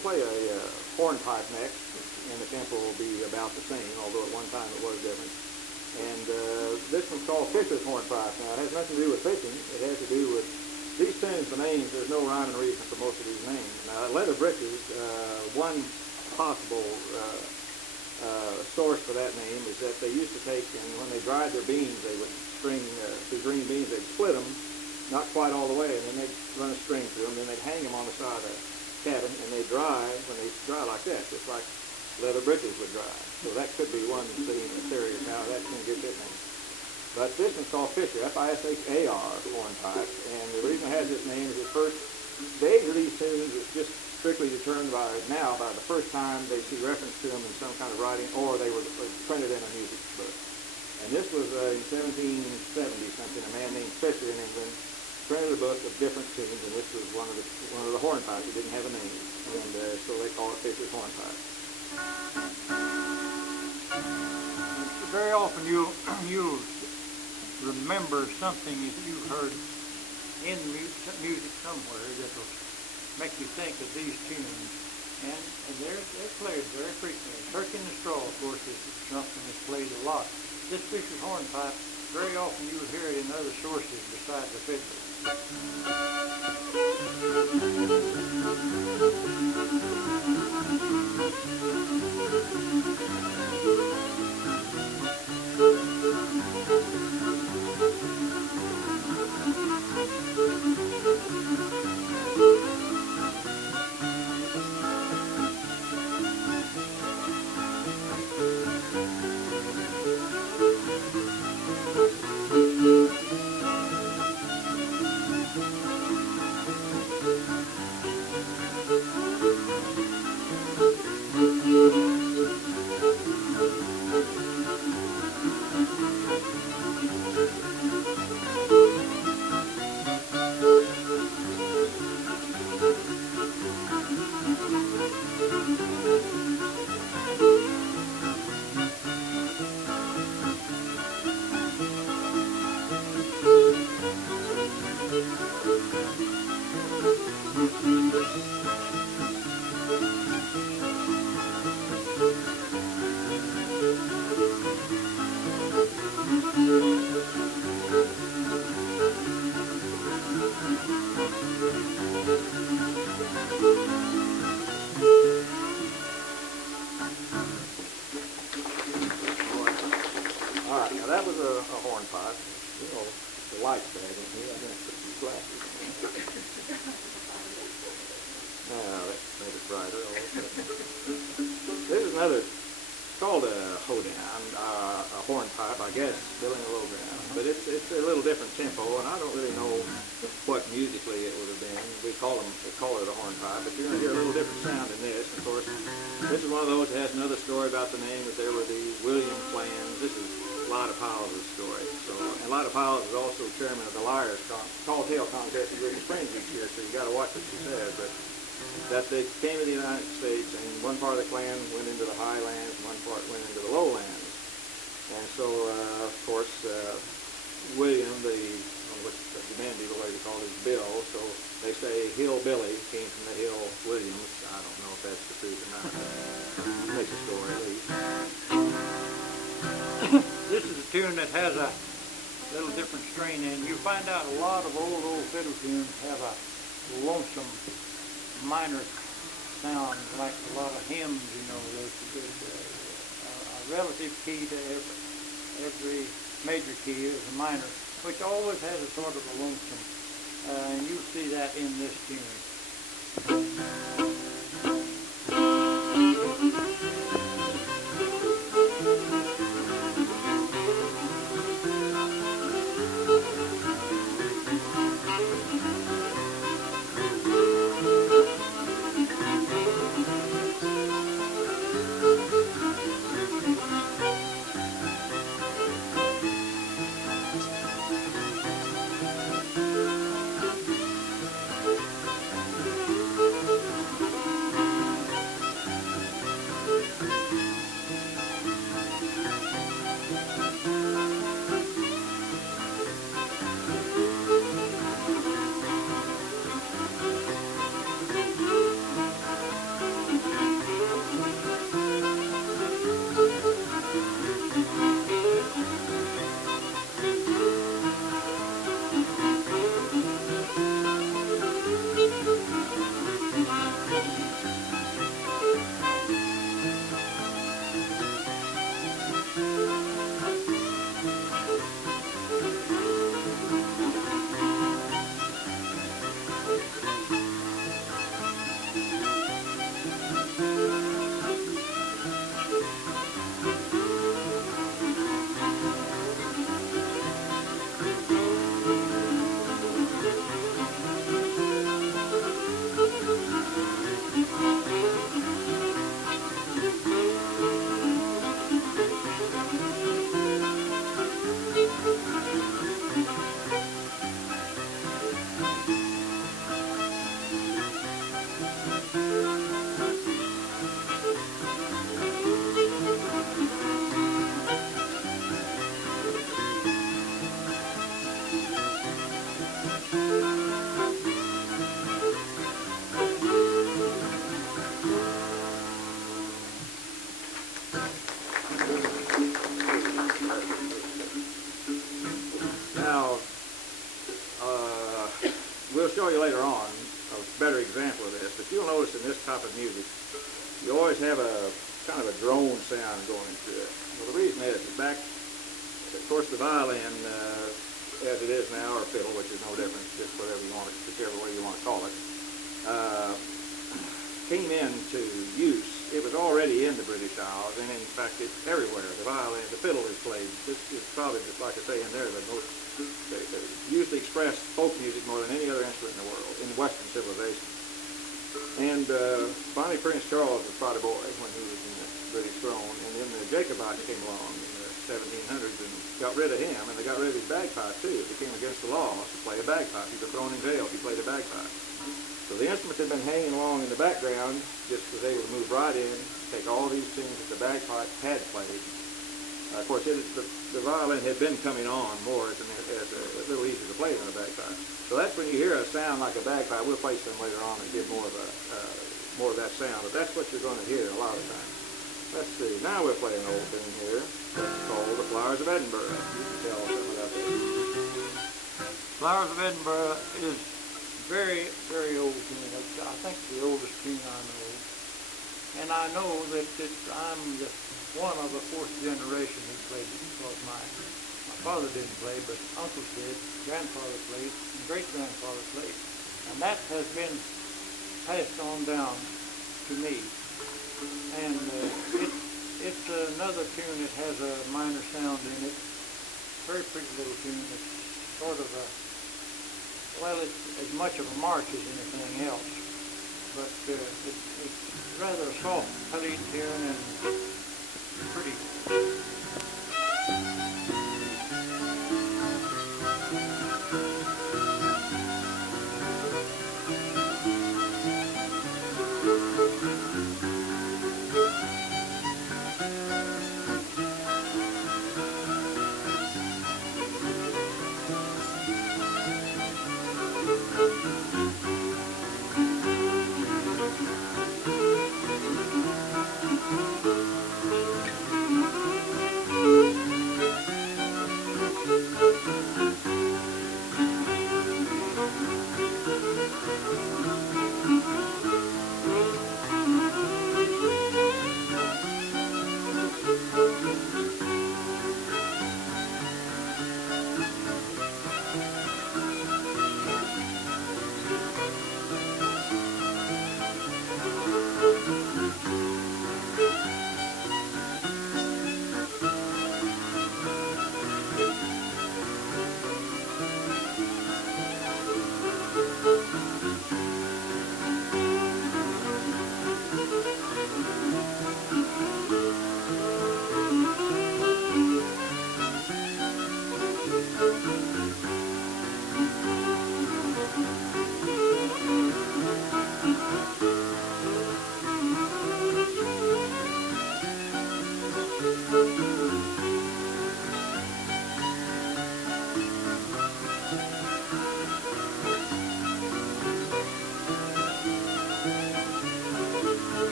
we'll play a hornpipe next, and the tempo will be about the same, although at one time it was different. And this one's called Fisher's Hornpipe. Now, it has nothing to do with fishing. It has to do with these tunes, the names. There's no rhyme and reason for most of these names. Now, Leather Breeches, one possible source for that name is that they used to take, and when they dried their beans, they would string, these green beans, they'd split them, not quite all the way, and then they'd run a string through them, then they'd hang them on the side of the cabin, and they dry, when they dry like that, just like leather breeches would dry. So that could be one theory of how that can get that name. But this one's called Fisher, F-I-S-H-A-R, hornpipe, and the reason it has this name is at first, the age of these tunes is just strictly determined by the first time they see reference to them in some kind of writing, or they were printed in a music book. And this was in 1770 something. A man named Fisher in England printed a book of different tunes, and this was one of the hornpipes. It didn't have a name, and so they call it Fisher's Hornpipe. Very often you'll remember something that you heard in music somewhere that will make you think of these tunes, and they're played very frequently. Turkey in the Straw, of course, is something that's played a lot. This Fisher's Hornpipe, very often you will hear it in other sources besides the fiddle. That was a hornpipe. You know, the light's bad in here. I'm going to put these glasses on. Now, let's make it brighter. This is another, it's called a hoedown, a hornpipe, I guess, filling a low ground. But it's a little different tempo, and I don't really know what musically it would have been. We call it a hornpipe, but you're going to hear a little different sound in this. Of course, this is one of those that has another story about the name, that there were these William clans. This is Lida Powell's story. So, and Lida Powell is also chairman of the Liars Tall Tale Contest in Drury Springs each year, so you got to watch what she says. But that they came to the United States, and one part of the clan went into the highlands, and one part went into the lowlands. And so, of course, William, the man the way they call his Bill, so they say Hillbilly came from the Hill Williams. I don't know if that's the truth or not. It makes a story at least. This is a tune that has a little different strain, and you find out a lot of old fiddle tunes have a lonesome minor sound, like a lot of hymns, you know. There's a relative key to every major key is a minor, which always has a sort of a lonesome, and you'll see that in this tune. later on a better example of this, but you'll notice in this type of music, you always have a kind of a drone sound going through it. Well, the reason is that back, of course, the violin, as it is now, or fiddle, which is no different, just whatever you want, whichever way you want to call it, came into use. It was already in the British Isles, and in fact, it's everywhere. The violin, the fiddle is played. This is probably, just like I say in there, the most usually expressed folk music more than any other instrument in the world, in Western civilization. And finally, Prince Charles was quite a boy when he was in the British throne, and then the Jacobites came along in the 1700s and got rid of him, and they got rid of his bagpipe too. It became against the law to play a bagpipe. He was thrown in jail if he played a bagpipe. So the instrument had been hanging along in the background, just was able to move right in, take all these tunes that the bagpipe had played. Of course, the violin had been coming on more as a little easier to play than a bagpipe. So that's when you hear a sound like a bagpipe. We'll play some later on and get more of that sound, but that's what you're going to hear a lot of times. Let's see. Now we'll play an old tune here. It's called "The Flowers of Edinburgh." You can tell some of that there. Flowers of Edinburgh is very, very old tune. I think the oldest tune I know. And I know that I'm one of the fourth generation who played it, because my father didn't play, but uncles did, grandfather played, and great-grandfather played. And that has been passed on down to me. And it's another tune that has a minor sound in it. Very pretty little tune. It's sort of a, well, it's as much of a march as anything else. But it's rather a soft, honey tune and pretty.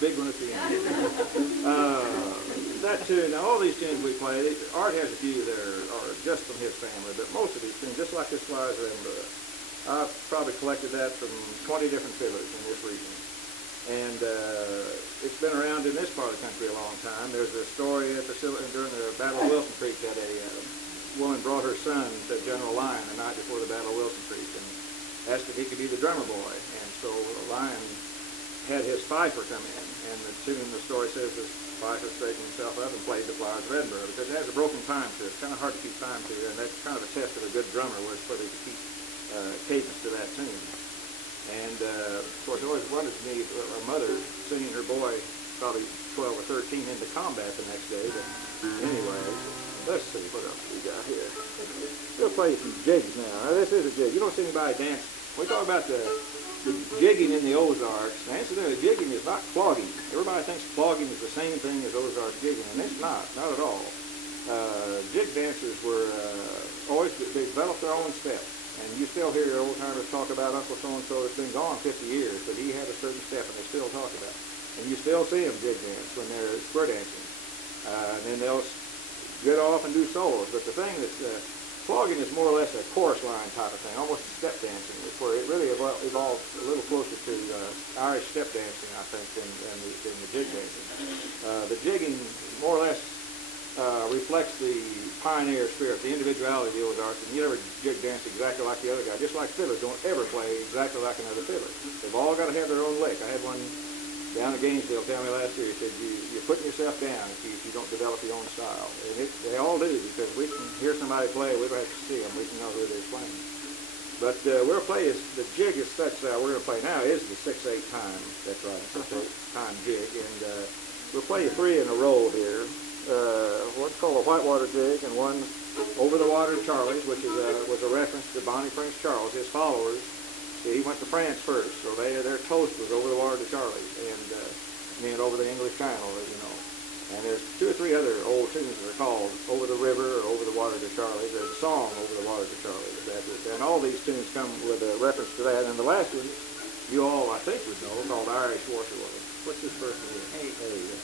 Big one at the end. That tune, now all these tunes we play, Art has a few that are just from his family, but most of these tunes, just like this Flowers of Edinburgh, I've probably collected that from 20 different fiddlers in this region. And it's been around in this part of the country a long time. There's a story at during the Battle of Wilson Creek that a woman brought her son to General Lyon the night before the Battle of Wilson Creek and asked if he could be the drummer boy. And so Lyon had his fifer come in, and the tune, the story says, this fifer straightened himself up and played the Flowers of Edinburgh, because it has a broken time to it. It's kind of hard to keep time to, and that's kind of a test of a good drummer, was whether he could keep cadence to that tune. And of course, it always wondered to me, a mother sending her boy, probably 12 or 13, into combat the next day. But anyway, let's see what else we got here. We'll play some jigs now. Now, this is a jig. You don't see anybody dance. We talk about the jigging in the Ozarks. The answer to jigging is not clogging. Everybody thinks clogging is the same thing as Ozarks jigging, and it's not at all. jig dancers were always, they developed their own steps. And you still hear your old timers talk about Uncle so-and-so that's been gone 50 years, but he had a certain step and they still talk about it. And you still see them jig dance when they're square dancing. And then they'll get off and do solos. But the thing that's, flogging is more or less a chorus line type of thing, almost step dancing. It's where it really evolved a little closer to Irish step dancing, I think, than the jig dancing. The jigging more or less reflects the pioneer spirit, the individuality of the Ozarks, and you never jig dance exactly like the other guy, just like fiddlers don't ever play exactly like another fiddler. They've all got to have their own lick. I had one down in Gainesville tell me last year, he said, you're putting yourself down if you don't develop your own style. And they all do, because we can hear somebody play, we don't have to see them, we can know who they're playing. But we'll play, the jig is such, we're going to play now is the 6/8 time, that's right, 6/8 time jig, and we'll play you 3 in a row here. What's called a whitewater jig, and one over the water Charlie's, which is was a reference to Bonnie Prince Charles. His followers, see, he went to France first, so their toast was over the water to Charlie's, and then over the English Channel, you know. And there's 2 or 3 other old tunes that are called Over the River or Over the Water to Charlie's. There's a song Over the Water to Charlie's. And all these tunes come with a reference to that. And the last one, you all, I think, would know, called Irish Washerwoman. What's this first one here? Hey, there you go.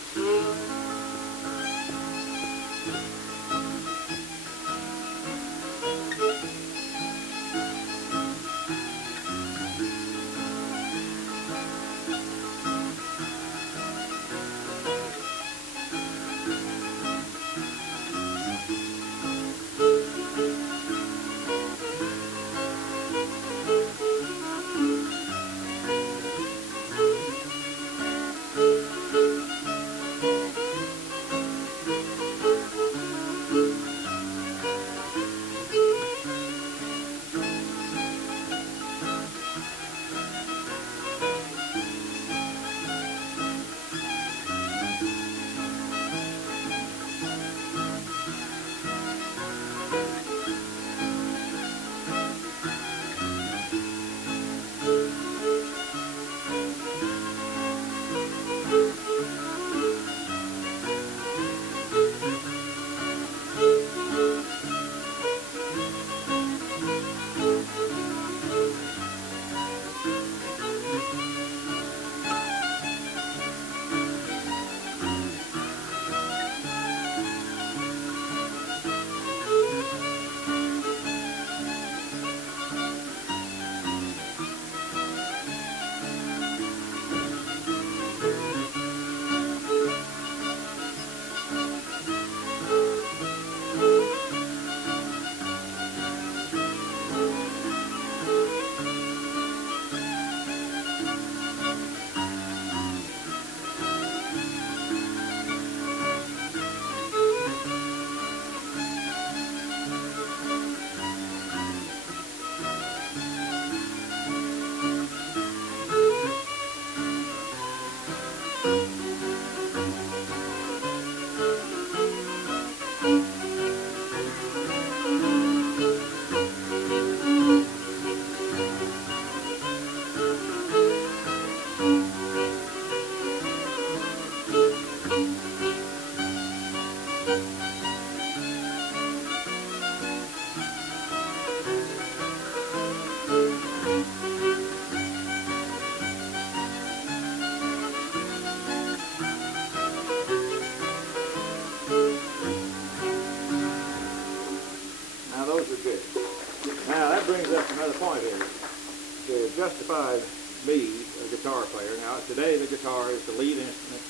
Point here to justify me, a guitar player. Now, today the guitar is the lead instrument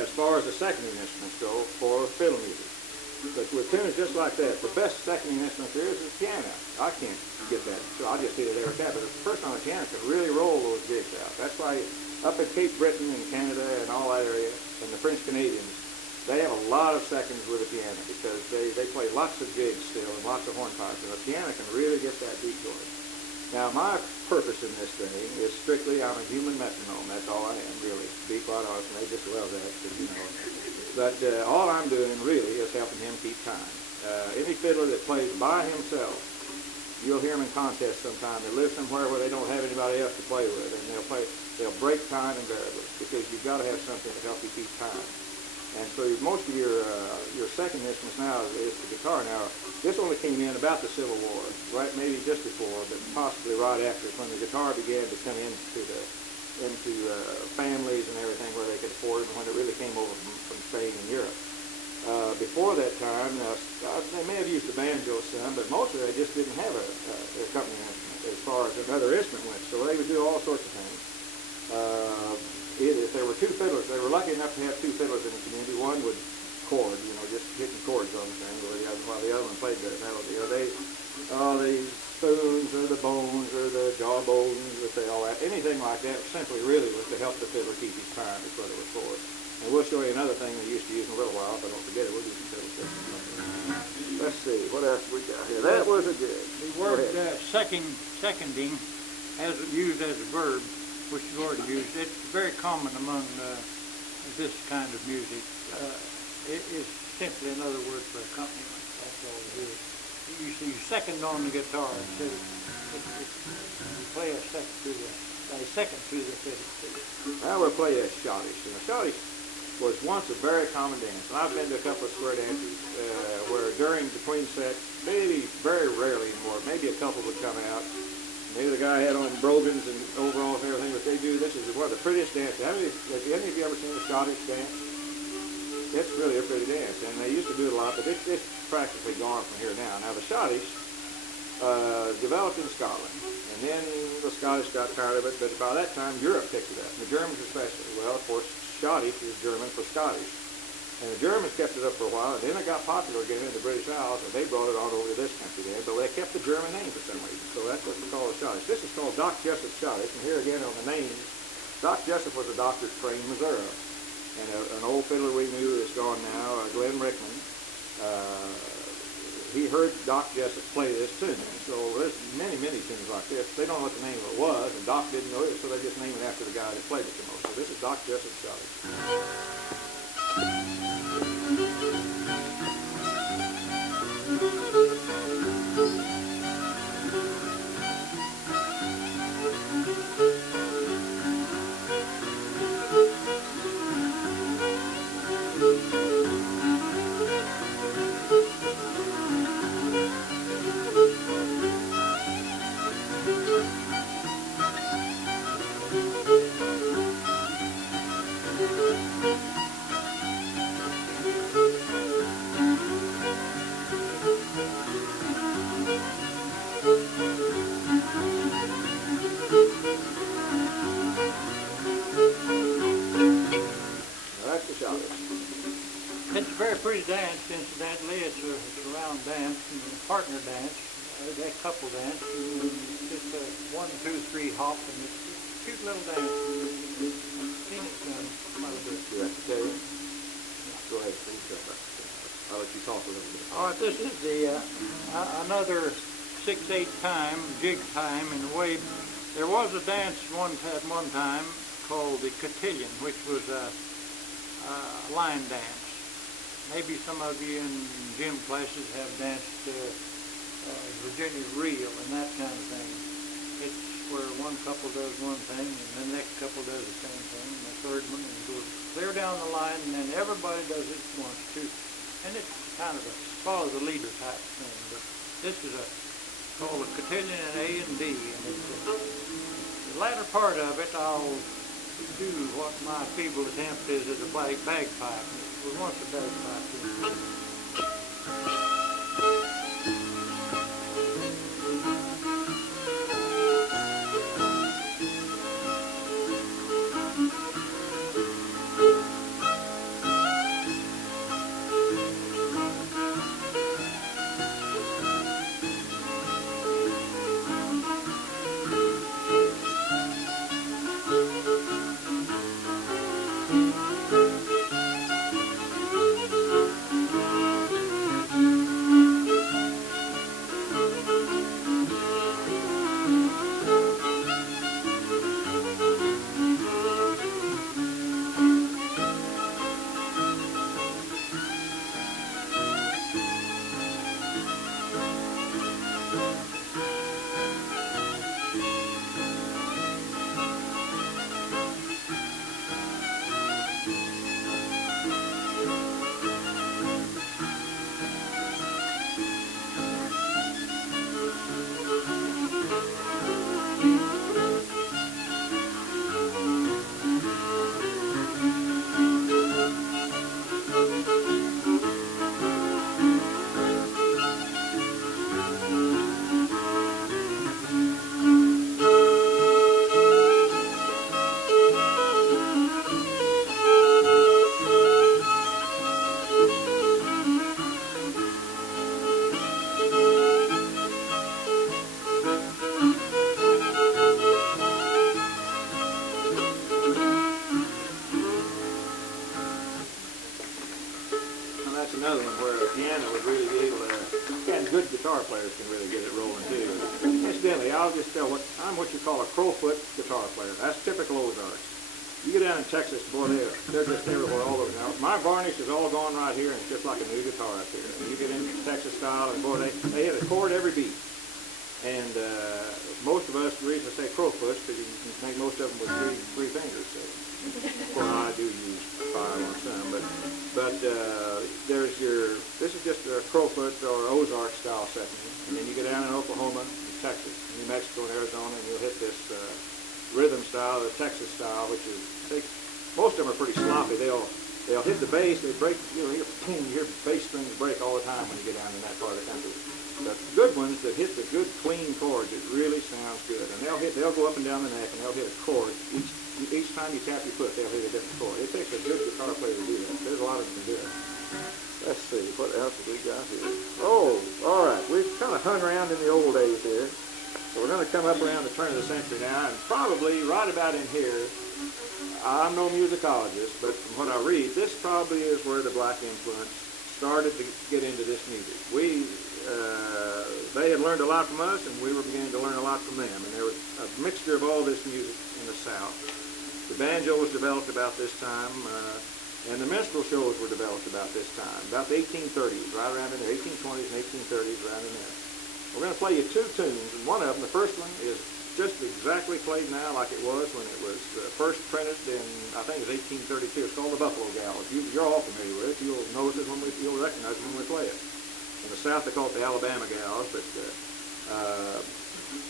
as far as the seconding instruments go for fiddle music. But with tunes just like that, the best seconding instrument there is the piano. I can't get that, so I'll just hit it every tap. But the person on the piano can really roll those jigs out. That's why up in Cape Breton and Canada and all that area, and the French Canadians, they have a lot of seconds with the piano because they play lots of jigs still and lots of hornpipes, and the piano can really get that beat going. Now, my purpose in this thing is strictly, I'm a human metronome. That's all I am, really. To be quite honest, and they just love that, you know. But all I'm doing, really, is helping him keep time. Any fiddler that plays by himself, you'll hear them in contests sometime. They live somewhere where they don't have anybody else to play with, and they'll break time invariably, because you've got to have something to help you keep time. And so most of your second instruments now is the guitar. Now, this only came in about the Civil War, right? Maybe just before, but possibly right after, when the guitar began to come into families and everything where they could afford it, and when it really came over from Spain and Europe. Before that time, they may have used the banjo some, but mostly they just didn't have a accompanying instrument as far as another instrument went. So they would do all sorts of things. If there were two fiddlers, they were lucky enough to have two fiddlers in the community. One would chord, just hitting chords on the thing, while the other one played the melody. The spoons or the bones or the jaw bones, all that, anything like that, simply really was to help the fiddler keep his time, is what it was for. And we'll show you another thing we used to use in a little while. If I don't forget it, we'll do some fiddle sections. Let's see, what else we got here? That was a good. The word seconding, used as a verb, which you've already used, it's very common among this kind of music. It is simply another word for accompaniment. That's all it is. You second on the guitar instead of you play a second to the fiddle. Now we'll play a schottisch. And a schottisch was once a very common dance. And I've been to a couple of square dances where between sets, maybe very rarely anymore, maybe a couple would come out. Maybe the guy had on brogans and overalls and everything, but they do. This is one of the prettiest dances. Have any of you ever seen a Scottish dance? It's really a pretty dance, and they used to do it a lot, but it's practically gone from here now. Now the Scottish developed in Scotland, and then the Scottish got tired of it, but by that time Europe picked it up, and the Germans especially. Well, of course, Scottish is German for Scottish. And the Germans kept it up for a while, and then it got popular again in the British Isles, and they brought it on over to this country then, but they kept the German name for some reason, so that's what we call a Scottish. This is called Doc Jessup Scottish, and here again on the name, Doc Jessup was a doctor at Crane, Missouri, and an old fiddler we knew is gone now, Glenn Rickman, he heard Doc Jessup play this tune, so there's many tunes like this. They don't know what the name of it was, and Doc didn't know it, so they just named it after the guy that played it the most. So this is Doc Jessup Scottish. It's a very pretty dance, incidentally. It's a round dance, and a partner dance, a couple dance, and just a 1, 2, 3 hop, and it's a cute little dance. I've seen it done quite a bit. You have to tell you? Go ahead, please. I'll let you talk a little bit. All right, this is the another 6/8 time, jig time in a way. There was a dance at one time called the cotillion, which was a line dance. Maybe some of you in gym classes have danced Virginia Reel and that kind of thing. It's where one couple does one thing and the next couple does the same thing, and the third one, and goes clear down the line, and then everybody does it once too. And it's kind of a follow the leader type thing. But this is called a cotillion in A and D, and it's the latter part of it. I'll do what my feeble attempt is as a bagpipe. It was once a bagpipe. another one where a piano would really be able to, and good guitar players can really get it rolling too. Incidentally, I'll just tell I'm what you call a crowfoot guitar player. That's typical Ozarks. You get down in Texas, boy, they're just everywhere all over now. My varnish is all gone right here, and it's just like a new guitar up here. And you get into Texas style, and boy, they hit a chord every beat. And most of us, the reason I say crowfoots, because you can make most of them with three fingers. So, of course, I do use 5 on some, but this is just a crowfoot or Ozark style setting. And then you get down in Oklahoma, and Texas, New Mexico, and Arizona, and you'll hit this rhythm style, the Texas style, which is, most of them are pretty sloppy. They'll hit the bass, they break, you hear bass strings break all the time when you get down in that part of the country. The good ones that hit the good clean chords, it really sounds good. And they'll go up and down the neck, and they'll hit a chord. Each time you tap your foot, they'll hit a different chord. It takes a good guitar player to do that. There's a lot of them can do it. Let's see, what else have we got here? Oh, all right. We've kind of hung around in the old days here. So we're going to come up around the turn of the century now, and probably right about in here, I'm no musicologist, but from what I read, this probably is where the black influence started to get into this music. They had learned a lot from us, and we were beginning to learn a lot from them, and there was a mixture of all this music in the South. The banjo was developed about this time, and the minstrel shows were developed about this time, about the 1830s, right around in there, 1820s and 1830s, right in there. We're going to play you 2 tunes, and one of them, the first one, is just exactly played now like it was when it was first printed in, I think it was 1832. It's called the Buffalo Gals. You're all familiar with it. You'll notice it you'll recognize it when we play it. In the South, they call it the Alabama Gals, but if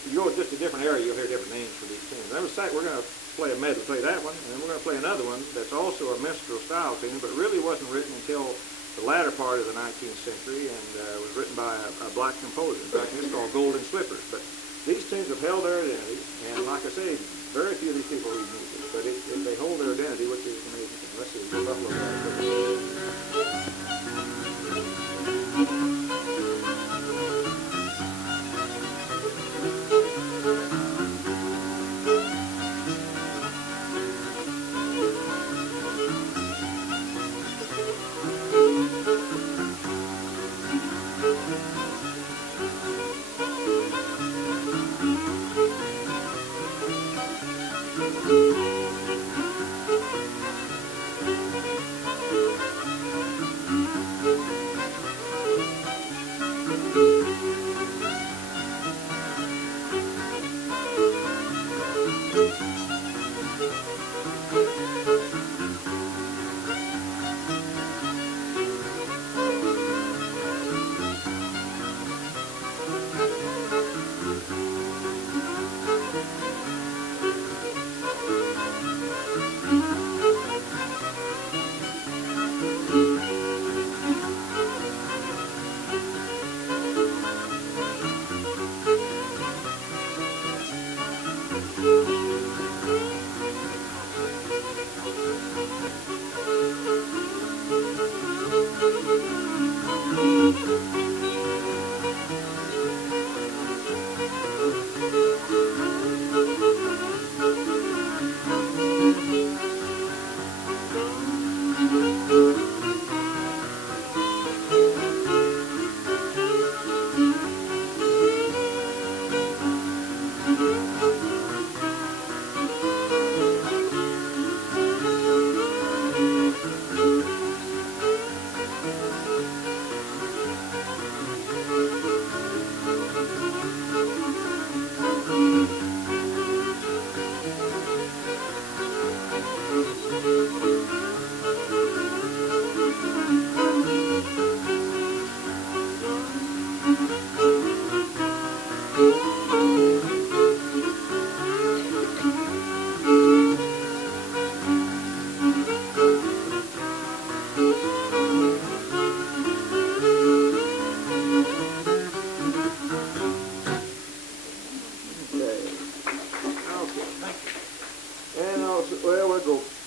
you go to just a different area, you'll hear different names for these tunes. We're going to play a medley, play that one, and then we're going to play another one that's also a minstrel style tune, but really wasn't written until the latter part of the 19th century, and was written by a black composer. In fact, it's called Golden Slippers. But these tunes have held their identity, and like I say, very few of these people read music, but if they hold their identity, which is amazing. Let's see, the Buffalo Gals.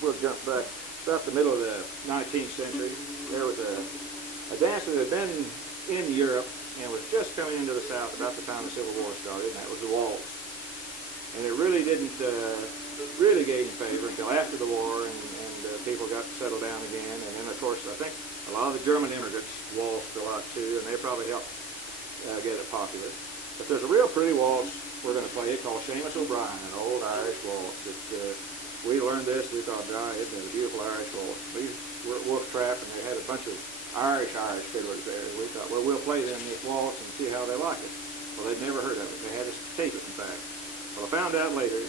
We'll jump back about the middle of the 19th century. There was a dance that had been in Europe and was just coming into the South about the time the Civil War started, and that was the waltz. And it really didn't really gain favor until after the war, and people got settled down again. And then, of course, I think a lot of the German immigrants they probably helped get it popular. But there's a real pretty waltz we're going to play it called Seamus O'Brien, an old Irish waltz. We learned this. We thought, it's a beautiful Irish waltz. These were Wolf Trap, and they had a bunch of Irish fiddlers there. We thought, well, we'll play them this waltz and see how they like it. Well, they'd never heard of it. They had us tape it, in fact. Well, I found out later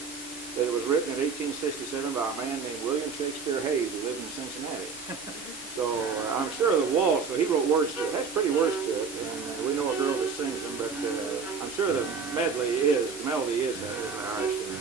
that it was written in 1867 by a man named William Shakespeare Hayes, who lived in Cincinnati. So I'm sure the waltz, so he wrote words to it. That's pretty words to it, and we know a girl that sings them, but I'm sure the melody is an Irish thing.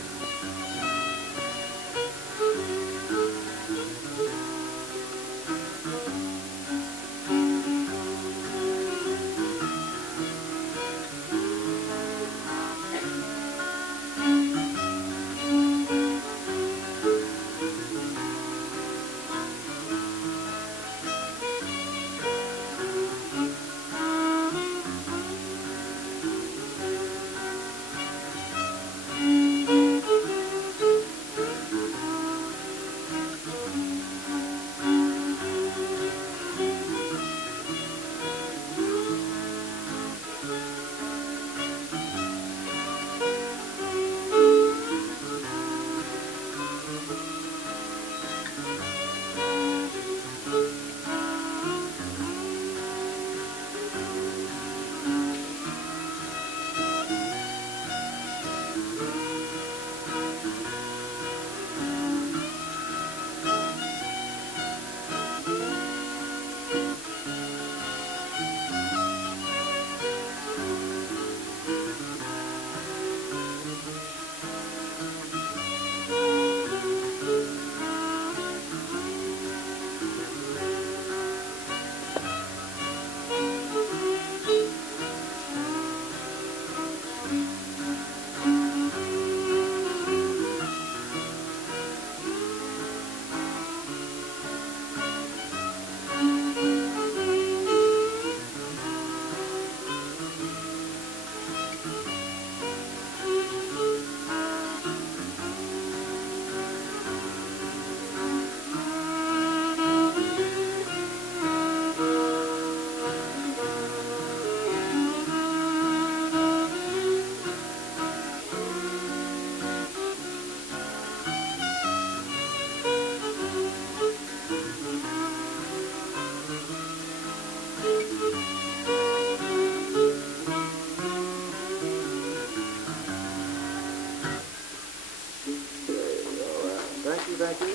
Thank you.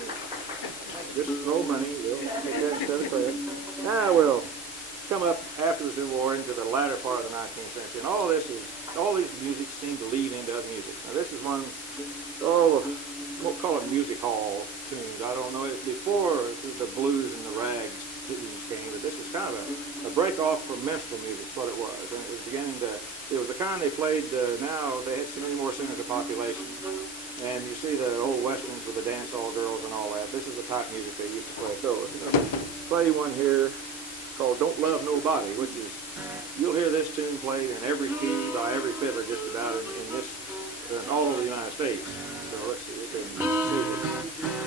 Just no money. We'll take that instead of credit. Now we'll come up after the Civil War into the latter part of the 19th century, and all these music seem to lead into other music. Now this is one, we'll call it music hall tunes. I don't know, it's before the blues and the rags tunes came, but this is kind of a break off from minstrel music, is what it was. And it was beginning to, it was the kind they played, now they had so many more centers of population. And you see the old westerns with the dance hall girls and all that. This is the type of music they used to play. So I'm going to play one here called Don't Love Nobody, which is, you'll hear this tune played in every key by every fiddler just about in all over the United States. So let's see, we can see it.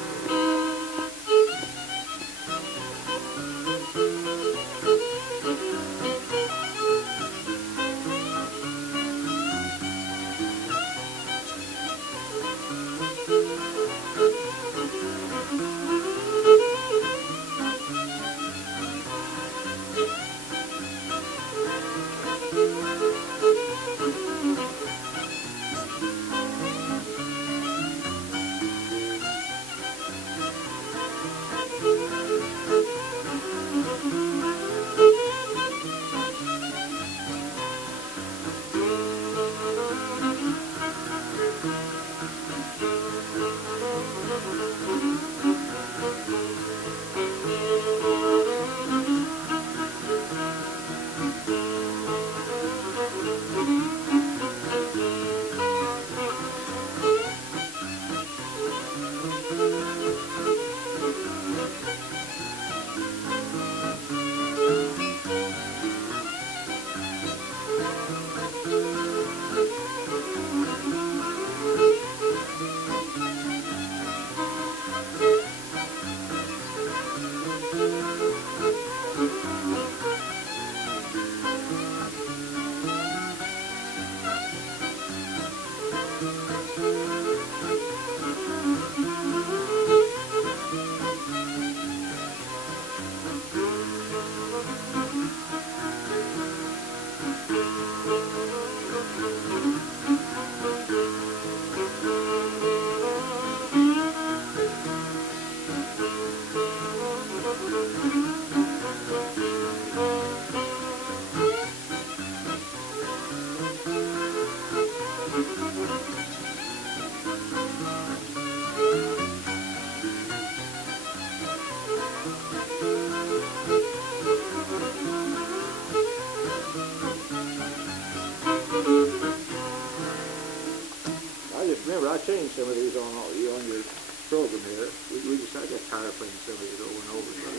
some of these on your program here. I got tired of playing some of these over and over. So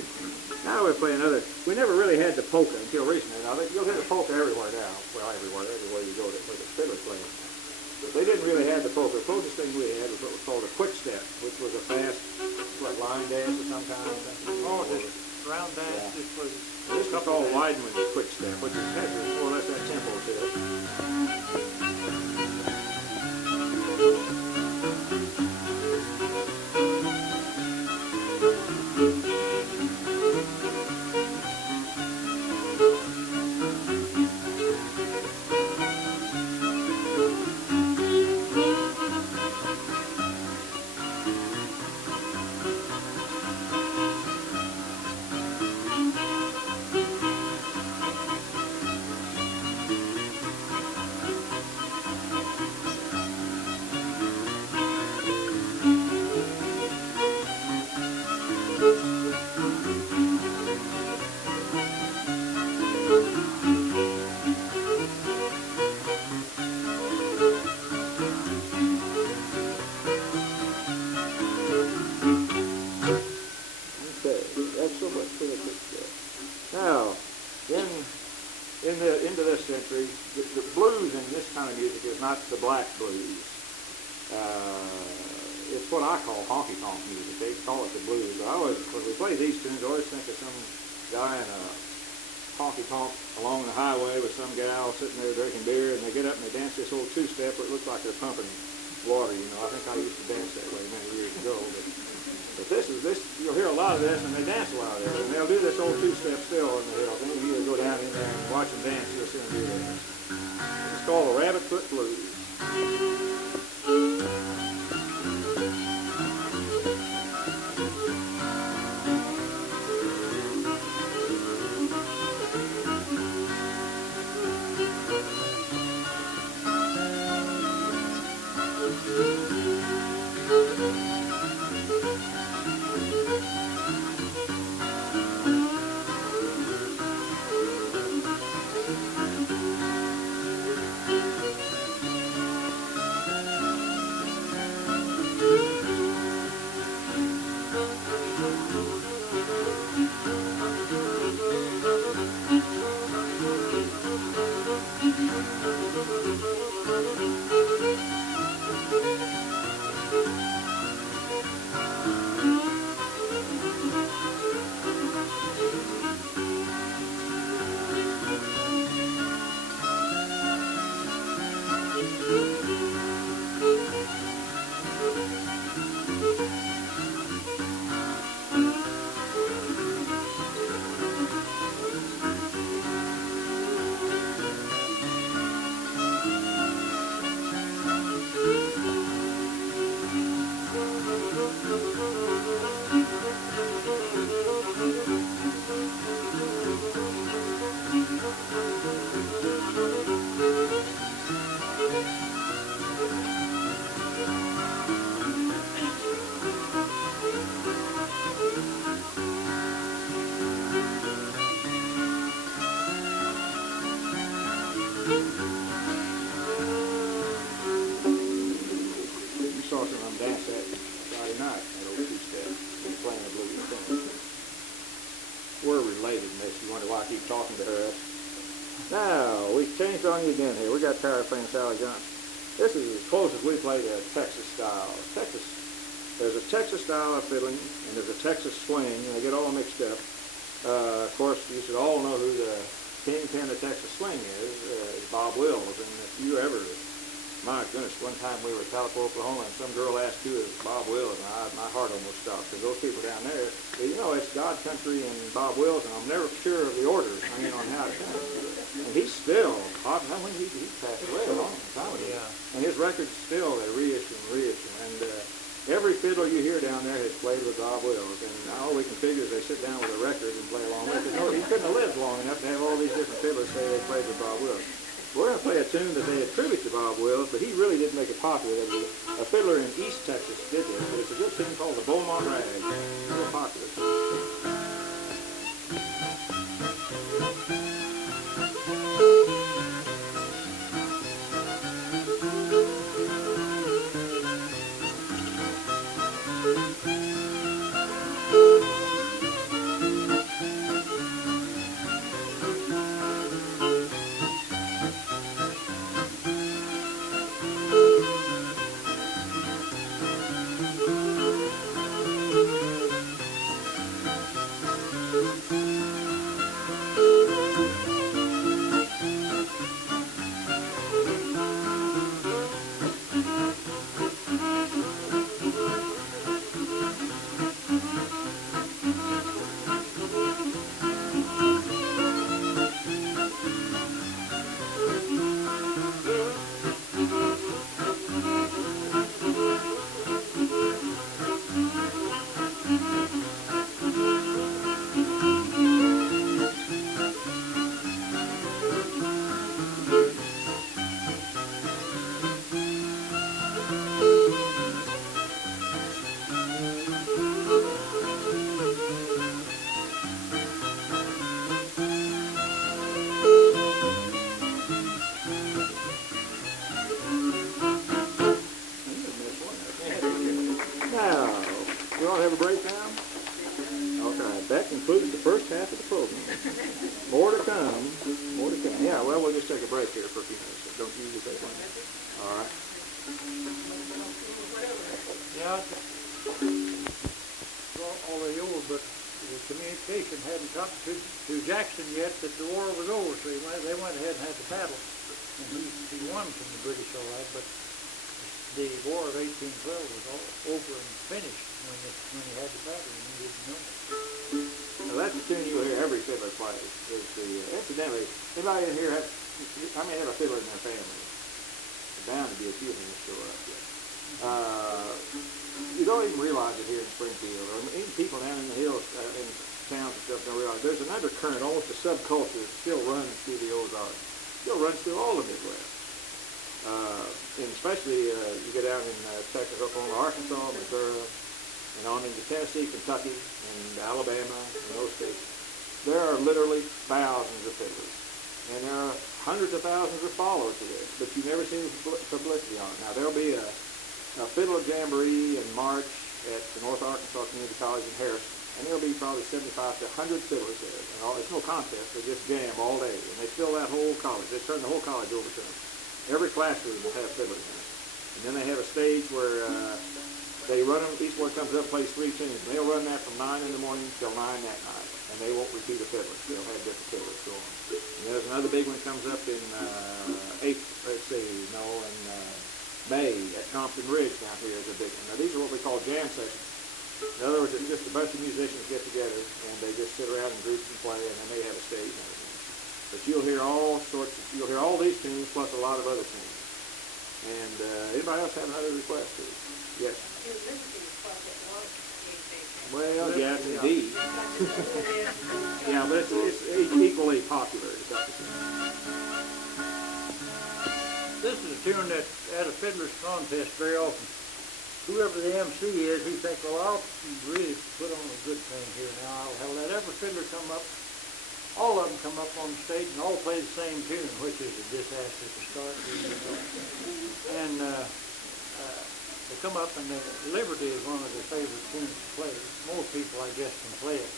now we're playing other. We never really had the polka until recently. Now you'll hear the polka everywhere now. Well, everywhere you go to where the fiddler's playing. But they didn't really have the polka. The closest thing we had was what was called a quick step, which was a fast, like line dance of some kind. Oh, this round dance. Yeah. This was. This is called Weidman's quick step, which is more or less that tempo to it. Now, into this century, the blues in this kind of music is not the black blues. It's what I call honky-tonk music. They call it the blues. But when we play these tunes, I always think of some guy in a honky-tonk along the highway with some gal sitting there drinking beer, and they get up and they dance this old two-step where it looks like they're pumping water. You know, I think I used to dance that way many years ago. But this, you'll hear a lot of this, and they dance a lot of this. And they'll do this old two-step still in the hills. Any of you go down in there and watch them dance, you'll see them do that. It's called the Rabbit Foot Blues. Talking to her. Now, we changed on you again here. We got tired of playing Sally Johnson. This is as close as we play to Texas style. There's a Texas style of fiddling, and there's a Texas swing, and they get all mixed up. Of course, you should all know who the kingpin of Texas swing is Bob Wills. And if you ever, my goodness, one time we were in California, Oklahoma, and some girl asked who is Bob Wills, and my heart almost stopped, because those people down there, you know, it's God Country and Bob Wills, and I'm never sure of the order, on how it comes. And he's still, when he passed away a long time ago. Yeah. And his records still, they reissue and reissue. And every fiddler you hear down there has played with Bob Wills, and all we can figure is they sit down with a record and play along with it. No, he couldn't have lived long enough to have all these different fiddlers say they played with Bob Wills. We're going to play a tune that they attribute to Bob Wills, but he really didn't make it popular. A fiddler in East Texas did this, but it's a good tune called the Beaumont Rag. It's real popular. the first half of the program. More to come. More to come. Yeah, well, we'll just take a break here for a few minutes. So don't you just say one. All right. Yeah, well, all the old, but the communication hadn't come to Jackson yet that the war was over, so they went ahead and had the battle. And he won from the British, all right, but the War of 1812 was all over and finished when he had the battle, and he didn't know it. Now that's the tune you hear every fiddler play. Is the incidentally, anybody in here how many have a fiddler in their family? There's bound to be a few in this store up here. You don't even realize it here in Springfield, or even people down in the hills, in towns and stuff don't realize there's an undercurrent, almost a subculture that still runs through the Ozarks, still runs through all the Midwest. And especially you get out in Texas, Oklahoma, Arkansas, Missouri, and on into Tennessee, Kentucky, and Alabama, and those states. There are literally thousands of fiddlers. And there are hundreds of thousands of followers to this, but you never see publicity on it. Now, there'll be a fiddler jamboree in March at the North Arkansas Community College in Harrison, and there'll be probably 75 to 100 fiddlers there. And it's no contest, they just jam all day, and they fill that whole college. They turn the whole college over to them. Every classroom will have fiddlers in it. And then they have a stage where they run them, each one comes up and plays 3 tunes. And they'll run that from 9 in the morning till 9 that night. And they won't repeat a fiddler. They'll have different fiddlers going. And there's another big one that comes up in May at Compton Ridge down here is a big one. Now these are what we call jam sessions. In other words, it's just a bunch of musicians get together and they just sit around in groups and play, and then they have a stage and everything. But you'll hear all these tunes plus a lot of other tunes. And anybody else have another request? Yes. Well, yeah, indeed. Yeah, but it's equally popular. This is a tune that at a fiddler's contest very often, whoever the MC is, he thinks, well, I'll really put on a good thing here now. I'll let every fiddler come up, all of them come up on the stage and all play the same tune, which is a disaster to start with. And they come up, and Liberty is one of their favorite tunes to play. Most people, I guess, can play it,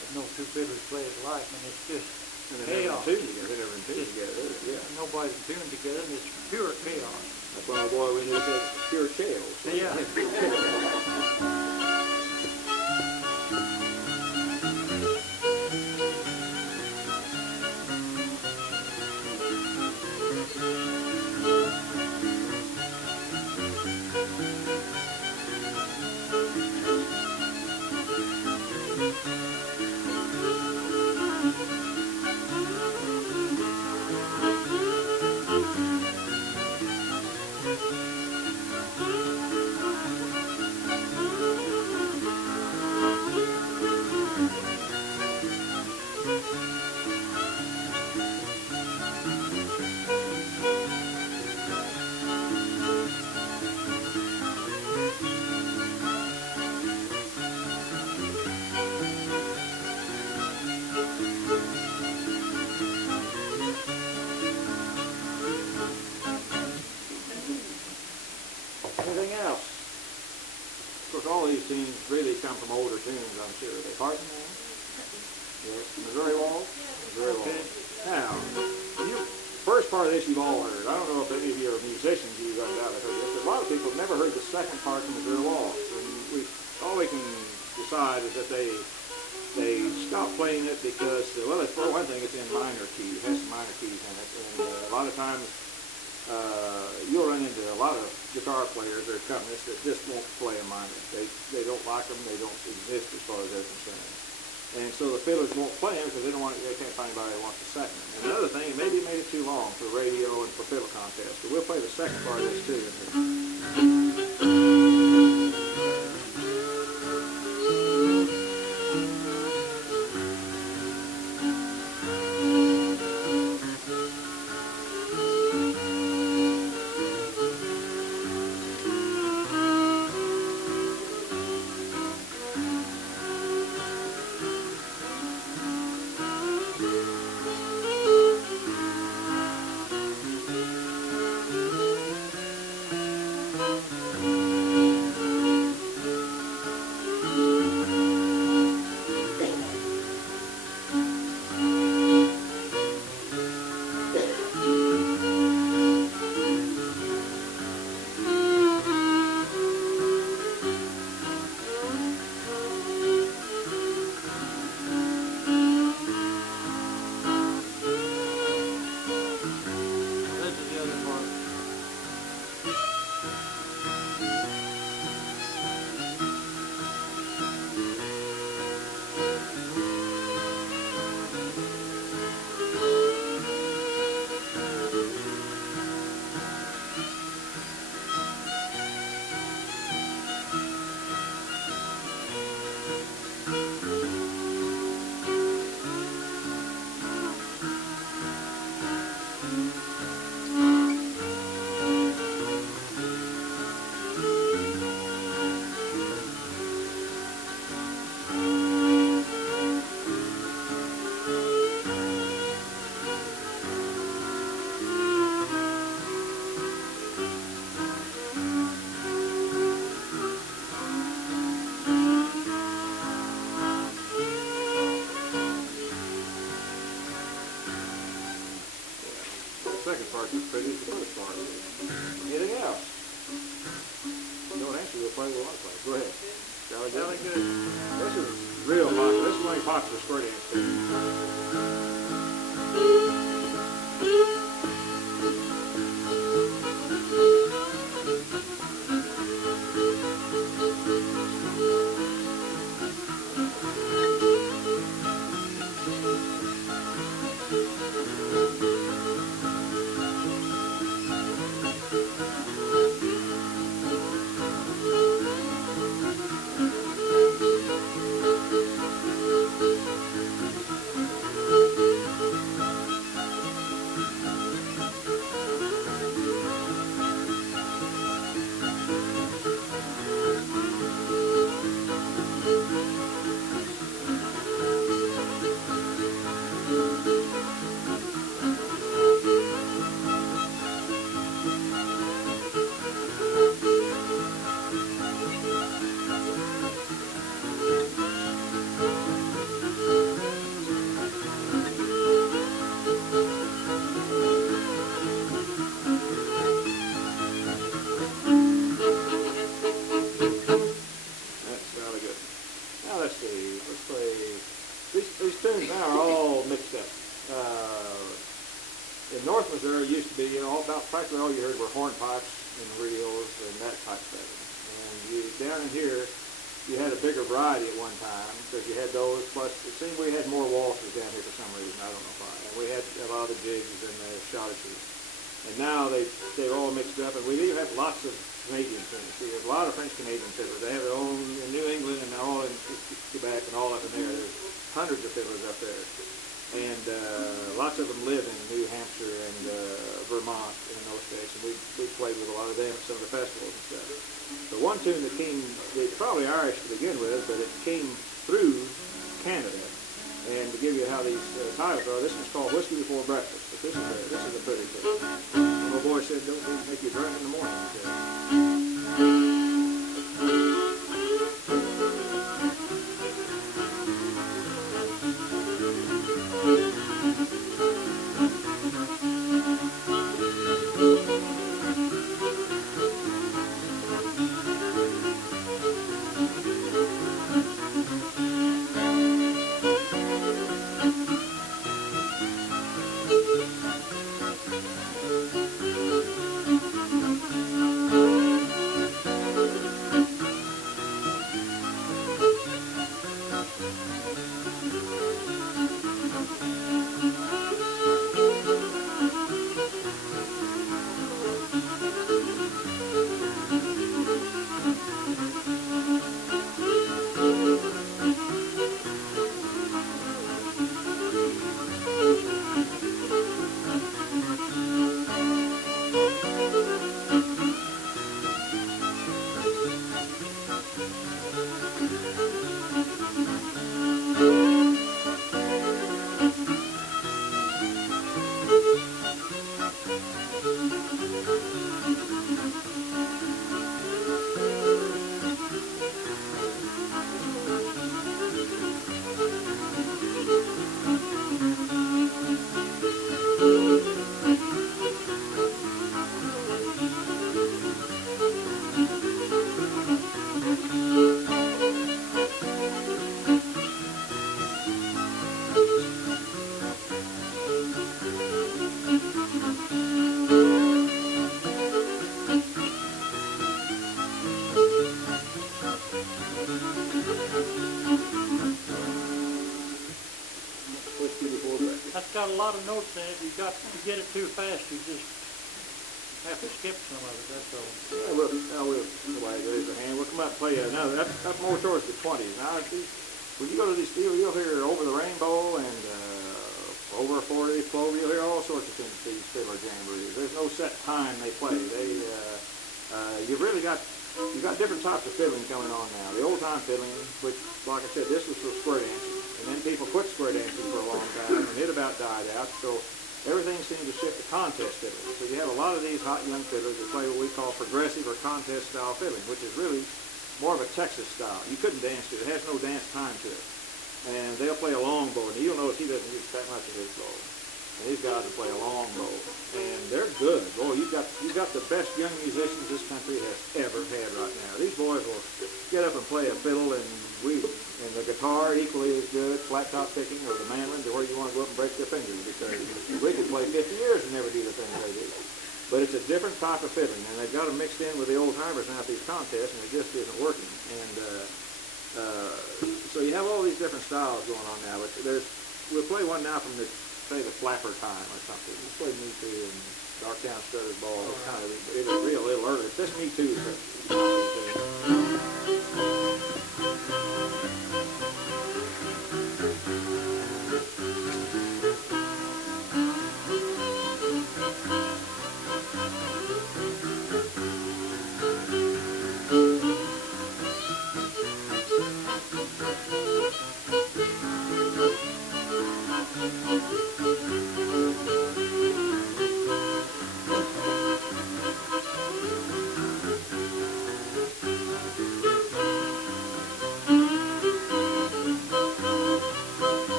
but no two fiddlers play it alike, and it's just chaos. They're never in tune together. Yeah. Nobody's in tune together, and it's pure chaos. That's why, boy, we need to get pure chaos. Yeah. Anything else? Of course, all these tunes really come from older tunes, I'm sure. They Parton now? Yes. Missouri Waltz? Missouri Waltz. Now, first part of this you've all heard. I don't know if any of you are musicians, you guys out there heard this, but a lot of people have never heard the second part of Missouri Waltz. And all we can decide is that they stopped playing it because, well, for one thing, it's in minor key. It has some minor keys in it. And a lot of times, you'll run into a lot of guitar players or companies that just won't play a minor. They don't like them. They don't exist as far as they're concerned. And so the fiddlers won't play them because they can't find anybody that wants to second them. And another thing, maybe it made it too long for radio and for fiddle contests. But we'll play the second part of this too. second part's as pretty as the first part is. Anything else? Don't answer, we'll play what we want to play. Go ahead. Jolly good. Jolly good. This is real popular. This is one of your popular square dance tunes. Practically all you heard were hornpipes and reels and that type of thing. And you down in here, you had a bigger variety at one time because you had those. Plus, it seemed we had more waltzes down here for some reason. I don't know why. And we had a lot of the jigs and the schottisches. And now they're all mixed up. And we even have lots of Canadian things. We have a lot of French Canadian fiddlers. They have their own in New England and all in Quebec and all up in there. There's hundreds of fiddlers up there. And lots of them live in New Hampshire and Vermont in those states, and we played with a lot of them at some of the festivals and stuff. The one tune that came, it's probably Irish to begin with, but it came through Canada. And to give you how these titles are, this one's called Whiskey Before Breakfast, but this is a pretty tune. And my boy said, don't need to make you drink in the morning. Got a lot of notes in it. You get it too fast, you just have to skip some of it, that's all. Yeah, look, now somebody raise their hand. We'll come out and play another. That's more towards the 20s. Now, when you go to these fields, you'll hear Over the Rainbow and Over a 4-day Clover. You'll hear all sorts of things at these fiddler jamborees. There's no set time they play. You've different types of fiddling coming on now. The old-time fiddling, which, like I said, this was for square dancing. And then people quit square dancing for a long time, and it about died out. So everything seemed to shift to contest fiddling. So you have a lot of these hot young fiddlers that play what we call progressive or contest-style fiddling, which is really more of a Texas style. You couldn't dance to it. It has no dance time to it. And they'll play a long bow, and you'll notice he doesn't use that much of his bow. And these guys will play a long bow, and they're good. Boy, you've got the best young musicians this country has ever had right now. These boys will get up and play a fiddle, and the guitar equally as good, flat top picking, or the mandolin, to where you want to go up and break their fingers, because we could play 50 years and never do the things they do. But it's a different type of fiddling, and they've got them mixed in with the old timers now at these contests, and it just isn't working. And so you have all these different styles going on now. But we'll play one now from say the flapper time or something. We'll play Me Too and Darktown Strutter's Ball. It's kind of it's real little early. It's just Me Too.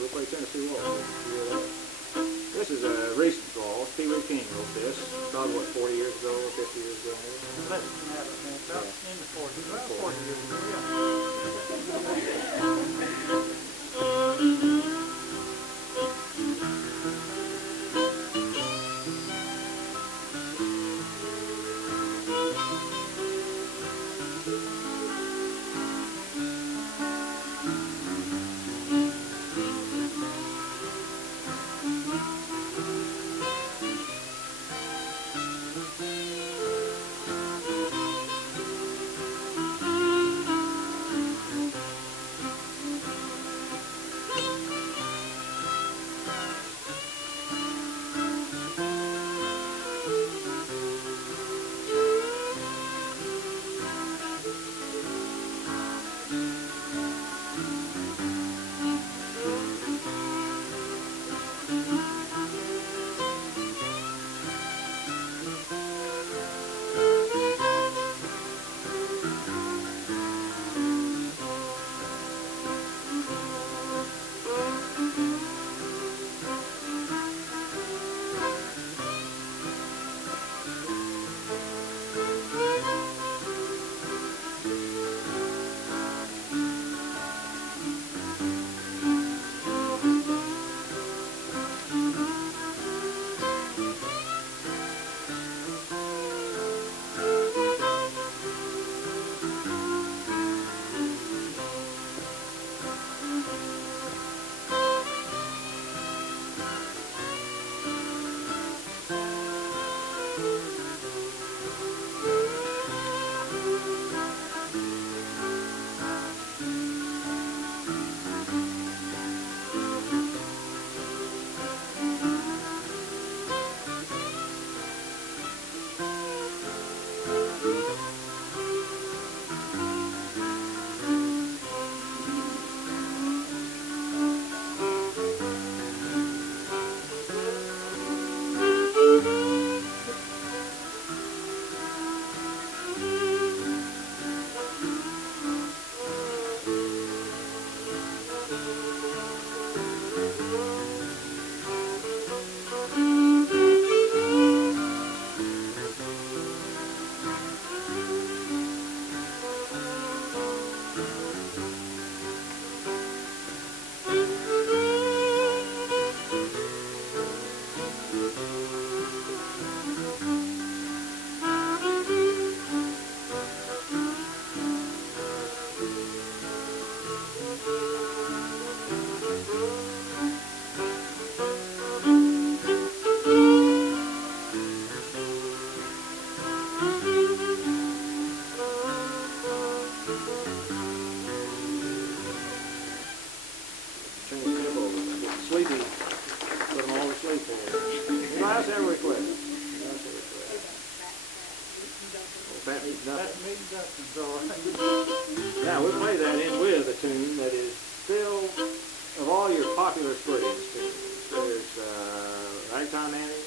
We'll play Tennessee Waltz. This is a recent waltz. Pee Wee King wrote this. About, what, 40 years ago, 50 years ago? Less than that, I think. About in the 40s. About 40 years ago, there which way? Fat meat dumpling. Fat meat dumplings, all right. Now we'll play that in with a tune that is still of all your popular square dance tunes. There's Ragtime Annie,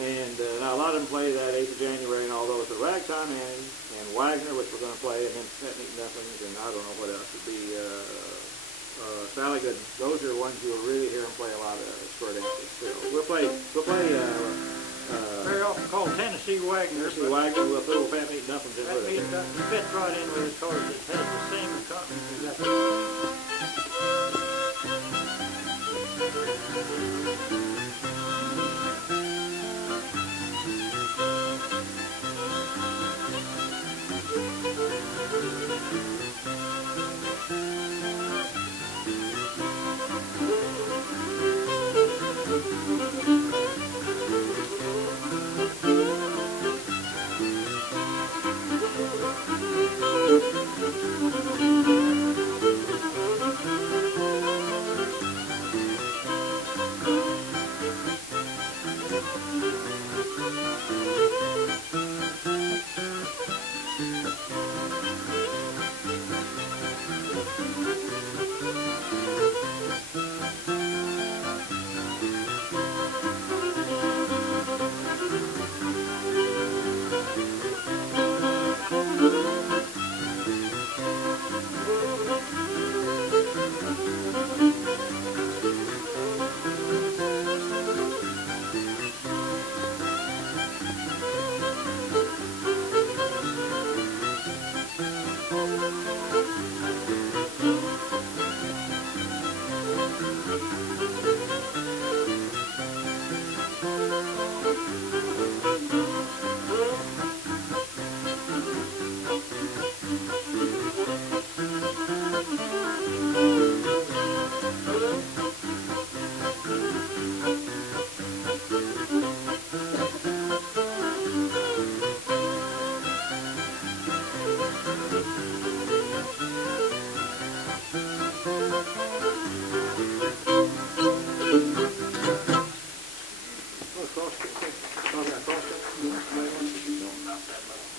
and now a lot of them play that 8th of January and all those, but Ragtime Annie and Wagner, which we're going to play, and then Fat Meat Dumplings, and I don't know what else would be. Sally Gooden. Those are the ones you'll really hear them play a lot of square dances still. We'll play Very often called Tennessee Wagner. Tennessee Wagner with little Fat Meat Dumplings in Fat with meat it. dumplings fits right in with it because it has the same accompaniment.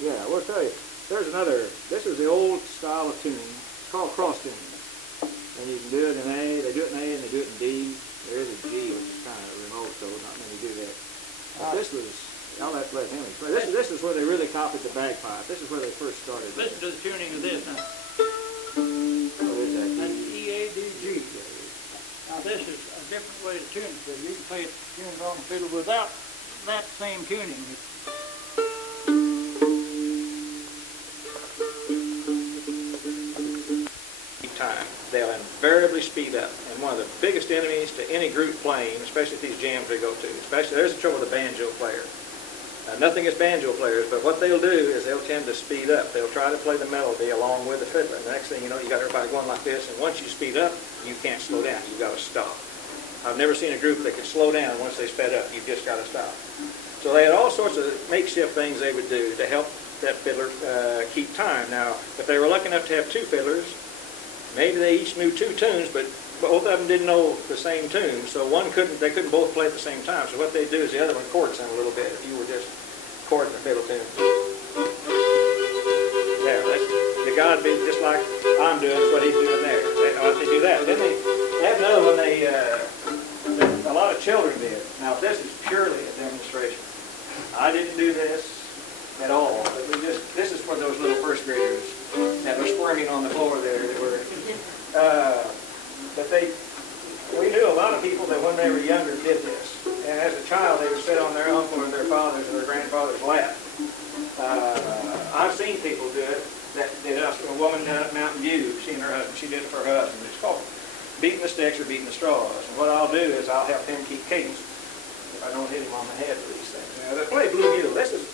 Yeah, we'll tell you. There's another, this is the old style of tuning. It's called cross tuning. And you can do it in A, they do it in A and they do it in D. There is a G, which is kind of remote, so not many do that. But this was, I'll have to let him explain. This is where they really copied the bagpipe. This is where they first started. Listen to the tuning of this now. What is that? That's E-A-D-G. Now this is a different way to tune it. So you can play it tuned on the fiddle without that same tuning. Time. They'll invariably speed up. And one of the biggest enemies to any group playing, especially at these jams we go to, especially there's the trouble with a banjo player. Nothing against banjo players, but what they'll do is they'll tend to speed up. They'll try to play the melody along with the fiddler. And the next thing you know, you got everybody going like this, and once you speed up, you can't slow down. You've got to stop. I've never seen a group that could slow down once they sped up. You've just got to stop. So they had all sorts of makeshift things they would do to help that fiddler keep time. Now, if they were lucky enough to have two fiddlers, maybe they each knew two tunes, but both of them didn't know the same tune, so they couldn't both play at the same time. So what they do is the other one chords them a little bit. If you were just chording the fiddle tune, there, the guy would be just like I'm doing. That's what he's doing there. They do that. Then they had another one. A lot of children did. Now this is purely a demonstration. I didn't do this at all. But this is for those little first graders that were squirming on the floor there. They were, but we knew a lot of people that when they were younger did this. And as a child, they would sit on their uncle or their father's or their grandfather's lap. I've seen people do it. That did us. A woman down at Mountain View, she and her husband, she did it for her husband. It's called beating the sticks or beating the straws. And what I'll do is I'll help him keep cadence if I don't hit him on the head with these things. Now, they play Blue Mule. This is